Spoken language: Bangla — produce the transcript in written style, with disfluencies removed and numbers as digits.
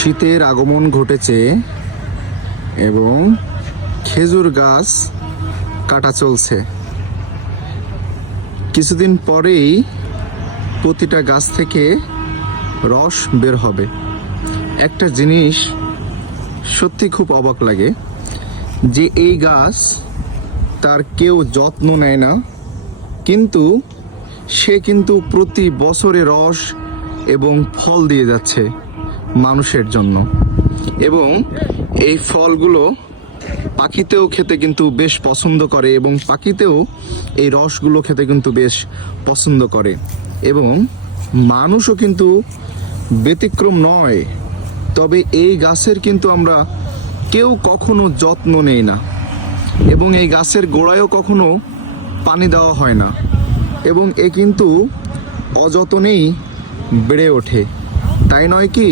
শীতের আগমন ঘটেছে এবং খেজুর গাছ কাটা চলছে। কিছুদিন পরেই প্রতিটা গাছ থেকে রস বের হবে। একটা জিনিস সত্যি খুব অবাক লাগে যে এই গাছ তার কেউ যত্ন নেয় না, কিন্তু সে কিন্তু প্রতি বছরে রস এবং ফল দিয়ে যাচ্ছে মানুষের জন্য। এবং এই ফলগুলো পাখিতেও খেতে কিন্তু বেশ পছন্দ করে এবং পাখিতেও এই রসগুলো খেতে কিন্তু বেশ পছন্দ করে এবং মানুষও কিন্তু ব্যতিক্রম নয়। তবে এই গাছের কিন্তু আমরা কেউ কখনো যত্ন নেই না এবং এই গাছের গোড়ায়ও কখনো পানি দেওয়া হয় না এবং এ কিন্তু অযত্নেই বেড়ে ওঠে, তাই নয় কি?